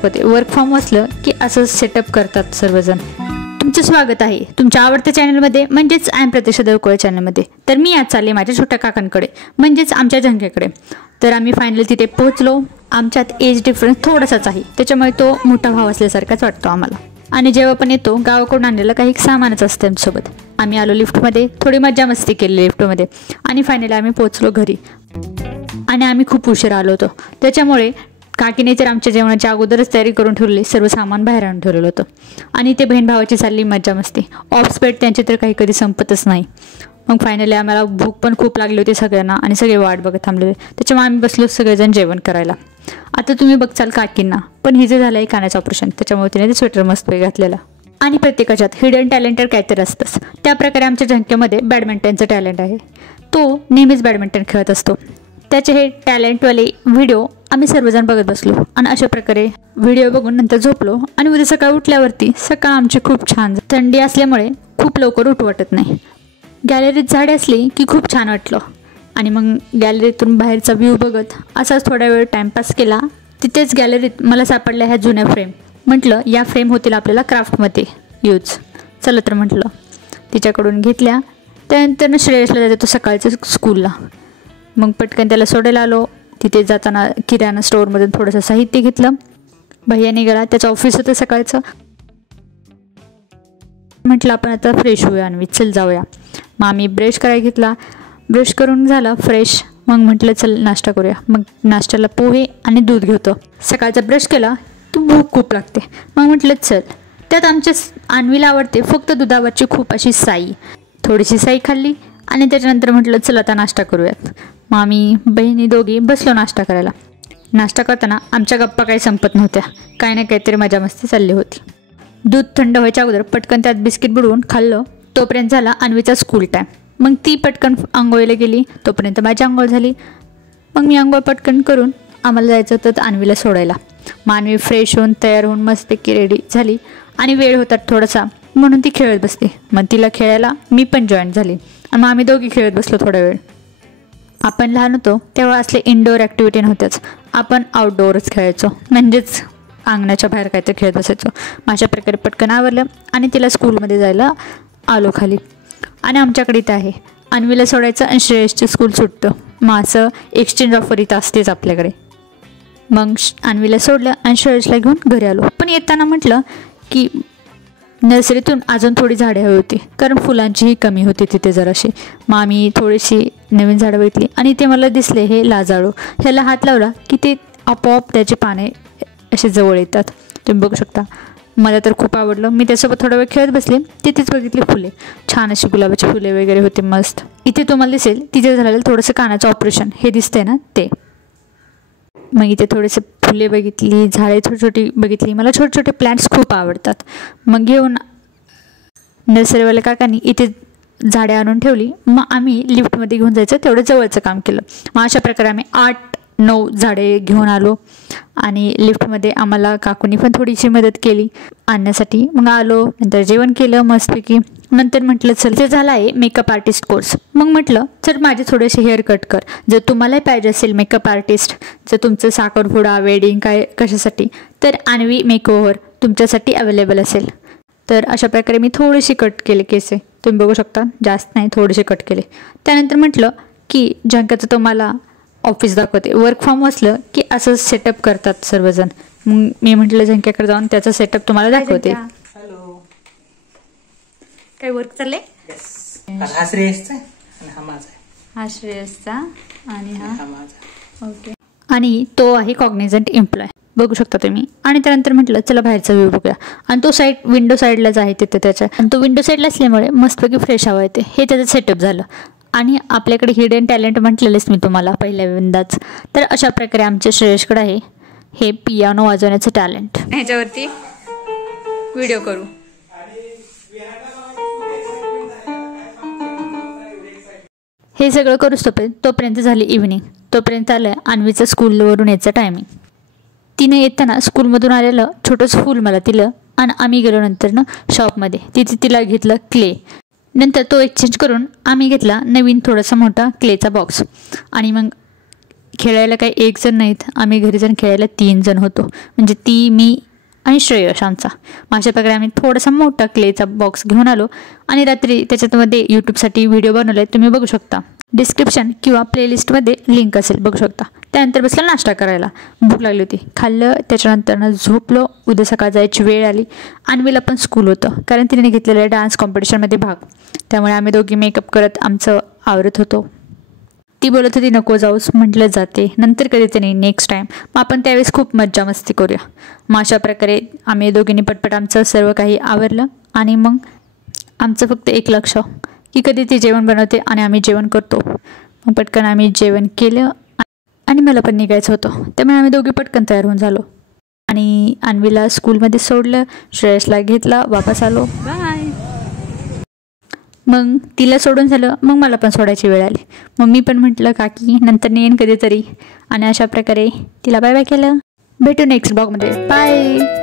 दाखवते. Work from असलं की असं सेटअप करतात सर्वजण. तुमचं स्वागत आहे तुमच्या आवडत्या चॅनलमध्ये, म्हणजेच आय एम प्रतीक्षा देवकोळे चॅनलमध्ये. तर मी आज चालले माझ्या छोट्या काकांकडे, म्हणजेच आमच्या झंक्याकडे. तर आम्ही फायनली तिथे पोहोचलो. आमच्यात एज डिफरन्स थोडासाच आहे, त्याच्यामुळे तो मोठा भाव असल्यासारखाच वाटतो आम्हाला. आणि जेव्हा पण येतो गावाकडून आणलेलं काही सामानच असतं आमच्यासोबत. आम्ही आलो लिफ्टमध्ये, थोडी मज्जा मस्ती केली लिफ्टमध्ये आणि फायनली आम्ही पोहोचलो घरी. आणि आम्ही खूप उशीर आलो होतो, त्याच्यामुळे काकीने तर आमच्या जेवणाच्या अगोदरच तयारी करून ठेवली. सर्व सामान बाहेर आणून ठेवलेलं होतं आणि ते बहीण भावाची चालली मज्जा मस्ती. ऑफ स्पीड त्यांची तर काही कधी संपतच नाही. मग फायनली आम्हाला भूक पण खूप लागली होती सगळ्यांना आणि सगळे वाट बघत थांबलेले, त्याच्यामुळे आम्ही बसलो सगळेजण जेवण करायला. आता तुम्ही बघचाल काकींना, पण हिचं झालं आहे कानाचं ऑपरेशन, त्याच्यामुळे तिने ते स्वेटर मस्त घातलेला. आणि प्रत्येकाच्यात हिडन टॅलेंटेड काहीतरी असतंच. त्याप्रकारे आमच्या झंक्यामध्ये बॅडमिंटनचं टॅलेंट आहे. तो नेहमीच बॅडमिंटन खेळत असतो. त्याचे हे टॅलेंटवाले व्हिडिओ आम्ही सर्वजण बघत बसलो आणि अशा प्रकारे व्हिडिओ बघून नंतर झोपलो. आणि उद्या सकाळी उठल्यावरती सकाळ आमची खूप छान. थंडी असल्यामुळे खूप लवकर उठू वाटत नाही. गॅलरीत झाडे असली की खूप छान वाटलं. आणि मग गॅलरीतून बाहेरचा व्ह्यू बघत असाच थोडा वेळ टाईमपास केला. तिथेच गॅलरीत मला सापडल्या ह्या जुन्या फ्रेम. म्हटलं या फ्रेम होतील आपल्याला क्राफ्टमध्ये यूज. चला तर म्हटलं तिच्याकडून घेतल्या. त्यानंतर श्रेयसला जातो सकाळचं स्कूलला. मग पटकन त्याला सोडायला आलो. तिथे जाताना किराणा स्टोअरमधून थोडंसं साहित्य घेतलं. भैया निघाला, त्याचं ऑफिस होतं सकाळचं. म्हटलं आपण आता फ्रेश होऊया आणि चल जाऊया. मग आम्ही ब्रश करायला घेतला. ब्रश करून झालं फ्रेश. मग म्हटलं चल नाश्ता करूया. मग नाश्त्याला पोहे आणि दूध घेतो. सकाळचा ब्रश केला तू भूक खूप लागते. मग म्हटलं चल. त्यात आमच्या अन्वीला आवडते फक्त दुधावरची खूप अशी साई. थोडीशी साई खाल्ली आणि त्याच्यानंतर म्हटलं चल आता नाश्ता करूयात. मग आम्ही बहिणी दोघी बसलो नाश्ता करायला. नाश्ता करताना आमच्या गप्पा काही संपत नव्हत्या. काही ना काहीतरी मजा मस्ती चालली होती. दूध थंड व्हायच्या अगोदर पटकन त्यात बिस्किट बुडवून खाल्लं. तोपर्यंत झाला अन्वीचा स्कूल टाईम. मग ती पटकन आंघोळीला गेली. तोपर्यंत माझी आंघोळ झाली. मग मी आंघोळ पटकन करून आम्हाला जायचं होतं अन्वीला सोडायला. मग अन्वी फ्रेश होऊन तयार होऊन मस्तपैकी रेडी झाली आणि वेळ होता थोडासा म्हणून ती खेळत बसली. मग तिला खेळायला मी पण जॉईन झाली आणि मग आम्ही दोघी खेळत बसलो थोडा वेळ. आपण लहान होतो तेव्हा असले इनडोअर ॲक्टिव्हिटी नव्हत्याच. आपण आउटडोअरच खेळायचो, म्हणजेच अंगणाच्या बाहेर काहीतरी खेळत बसायचो. माझ्या प्रकारे पटकन आवरलं आणि तिला स्कूलमध्ये जायला आलो खाली. आणि आमच्याकडे इथं आहे अन्वीला सोडायचं आणि श्रेयसची स्कूल सुटतं. मग असं एक्सचेंज ऑफर इथं असतेच आपल्याकडे. मग अन्वीला सोडलं आणि श्रेयसला घेऊन घरी आलो. पण येताना म्हटलं की नर्सरीतून अजून थोडी झाडे हवी होती, कारण फुलांचीही कमी होती तिथे जराशी. मग आम्ही थोडीशी नवीन झाडं बघितली आणि ते मला दिसले हे लाजाळू. ह्याला हात लावला की ते आपोआप त्याचे पाने असे जवळ येतात. तुम्ही बघू शकता. मला तर खूप आवडलं. मी त्यासोबत थोडा वेळ खेळत बसले. तिथेच बघितली फुले, छान अशी गुलाबाची फुले वगैरे होते मस्त. इथे तुम्हाला दिसेल तिथे झालेलं थोडंसं कानाचं ऑपरेशन हे दिसतंय ना ते. मग इथे थोडेसे फुले बघितली, झाडे छोटी छोटी बघितली. मला छोटे छोटे प्लॅन्ट्स खूप आवडतात. मग घेऊन नर्सरीवाल्या काकांनी इथे झाडे आणून ठेवली. मग आम्ही लिफ्टमध्ये घेऊन जायचं तेवढं जवळचं काम केलं. मग अशा प्रकारे आम्ही 8-9 झाडे घेऊन आलो आणि लिफ्टमध्ये आम्हाला काकूंनी पण थोडीशी मदत केली आणण्यासाठी. मग आलो, नंतर जेवण केलं मस्तपैकी. नंतर म्हटलं चल ते झालं आहे मेकअप आर्टिस्ट कोर्स. मग म्हटलं चल माझे थोडेसे हेअर कट कर. जर तुम्हालाही पाहिजे असेल मेकअप आर्टिस्ट, जर तुमचं साखरपुडा वेडिंग काय कशासाठी, तर अन्वी मेकओव्हर तुमच्यासाठी अवेलेबल असेल. तर अशा प्रकारे मी थोडीशी कट केले केस. तुम्ही बघू शकता, जास्त नाही, थोडेसे कट केले. त्यानंतर म्हटलं की झंक्याचं तुम्हाला ऑफिस दाखवते. वर्क फ्रॉम असलं की असं सेटअप करतात सर्वजण. मग मी म्हटलं झंक्याकडे जाऊन त्याचा सेटअप तुम्हाला दाखवते. काय वर्क चाललंय? हा श्रेयसचा आणि हा माझा. हा श्रेयसचा आणि हा माझा. ओके. आणि तो आहे कॉग्निझंट एम्प्लॉय, बघू शकता तुम्ही. आणि त्यानंतर म्हटलं चला बाहेरचा व्ह्यू बघूया. आणि तो साईड विंडो साईडलाच आहे तिथे त्याच्या. आणि तो विंडो साईडला असल्यामुळे मस्तपैकी फ्रेश हवा येते. हे त्याचं सेटअप झालं. आणि आपल्याकडे हिडन टॅलेंट म्हटलेलेच मी तुम्हाला पहिल्यांदाच. तर अशा प्रकारे आमच्या श्रेयसकडे आहे हे पियानो वाजवण्याचं टॅलेंट. ह्याच्यावरती व्हिडिओ करू. हे सगळं करूच तोपर्यंत झाली इव्हिनिंग. तोपर्यंत आलं अन्वीचं स्कूलवरून यायचं टायमिंग. तिने येताना स्कूलमधून आलेलं छोटंसं फूल मला दिलं आणि आम्ही गेलो नंतर ना शॉपमध्ये. तिथे तिला घेतलं क्ले. नंतर तो एक्सचेंज करून आम्ही घेतला नवीन थोडासा मोठा क्लेचा बॉक्स. आणि मग खेळायला काही एक जण नाहीत, आम्ही घरी जण खेळायला 3 जण होतो. म्हणजे ती, मी आणि श्रेयश आमचा. अशा प्रकारे आम्ही थोडासा मोठा क्लेचा बॉक्स घेऊन आलो आणि रात्री त्याच्यामध्ये यूट्यूबसाठी व्हिडिओ बनवले, तुम्ही बघू शकता. डिस्क्रिप्शन किंवा प्लेलिस्टमध्ये लिंक असेल, बघू शकता. त्यानंतर बसला नाश्ता करायला. भूक लागली होती, खाल्लं. त्याच्यानंतरनं झोपलो. उद्या सकाळ जायची वेळ आली. अन्वीला पण स्कूल होतं, कारण तिने घेतलेलं डान्स कॉम्पिटिशनमध्ये भाग. त्यामुळे आम्ही दोघी मेकअप करत आमचं आवरत होतो. ती बोलत होती नको जाऊस. म्हटलं जाते, नंतर कधीतरी नेक्स्ट टाईम. मग आपण त्यावेळेस खूप मज्जा मस्ती करूया. मग अशा प्रकारे आम्ही दोघींनी पटपट आमचं सर्व काही आवरलं. आणि मग आमचं फक्त एक लक्ष की कधी ती जेवण बनवते आणि आम्ही जेवण करतो. मग पटकन आम्ही जेवण केलं आणि मला पण निघायचं होतं. त्यामुळे आम्ही दोघी पटकन तयार होऊन झालो आणि अन्वीला स्कूलमध्ये सोडलं. श्रेयसला घेतला, वापस आलो. बाय. मग तिला सोडून झालं, मग मला पण सोडायची वेळ आली. मग मी पण म्हटलं काकी नंतर येईन कधीतरी, आणि अशा प्रकारे तिला बाय बाय केलं. भेटू नेक्स्ट ब्लॉगमध्ये. बाय.